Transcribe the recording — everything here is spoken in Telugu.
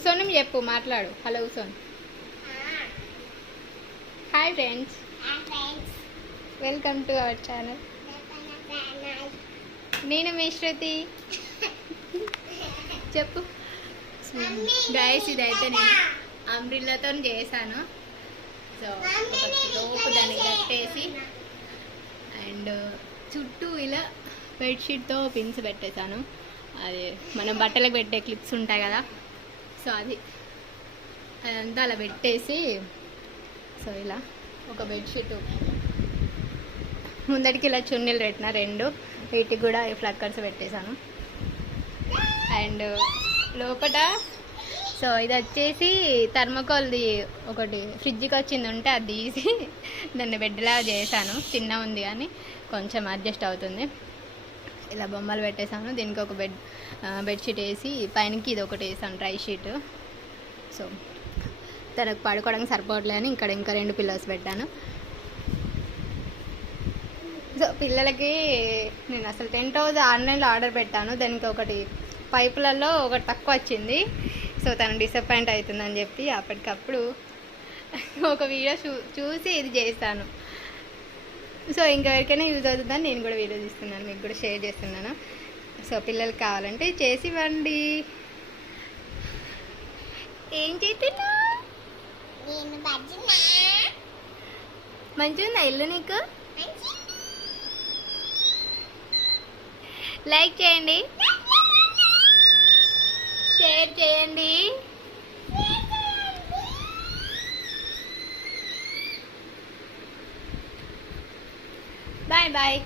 ఉసోనం చెప్పు, మాట్లాడు. హలో ఉసోన్. Hi friends, welcome to our channel. నేను మీ శృతి. చెప్పు గైస్, ఇదైతే నేను అంబ్రిల్లాతో చేశాను. సో లోపు దాన్ని కట్టేసి అండ్ చుట్టూ ఇలా బెడ్షీట్తో పిన్స్ పెట్టేశాను. అది మనం బట్టలకు పెట్టే క్లిప్స్ ఉంటాయి కదా, సో అదంతా అలా పెట్టేసి, సో ఇలా ఒక బెడ్షీట్ ముందటికి ఇలా చున్నీలు పెట్టిన 2, వీటికి కూడా ఫ్లక్కర్స్ పెట్టేశాను. అండ్ లోపల సో ఇది వచ్చేసి థర్మకోల్ది ఒకటి ఫ్రిడ్జ్కి వచ్చింది ఉంటే అది తీసి దాన్ని బెడ్లా చేశాను. చిన్న ఉంది కానీ కొంచెం అడ్జస్ట్ అవుతుంది. ఇలా బొమ్మలు పెట్టేశాను. దీనికి ఒక బెడ్షీట్ వేసి పైనకి ఇది ఒకటి వేసాను, డ్రై షీట్. సో తనకు పడుకోవడానికి సరిపోవట్లే అని ఇక్కడ ఇంకా 2 పిల్లోస్ పెట్టాను. సో పిల్లలకి నేను అసలు టెంట్ హౌస్ ఆన్లైన్లో ఆర్డర్ పెట్టాను. దానికి ఒకటి పైపులలో ఒకటి తక్కువ వచ్చింది. సో తను డిసప్పాయింట్ అవుతుందని చెప్పి అప్పటికప్పుడు ఒక వీడియో చూసి ఇది చేస్తాను. సో ఇంకెవరికైనా యూజ్ అవుతుందని నేను కూడా వీడియో తీస్తున్నాను, మీకు కూడా షేర్ చేస్తున్నాను. సో పిల్లలకి కావాలంటే చేసి ఇవ్వండి. ఏం చేస్తున్నా? మంచిగా ఇల్లు నీకు? లైక్ చేయండి, షేర్ చేయండి. Bye bye.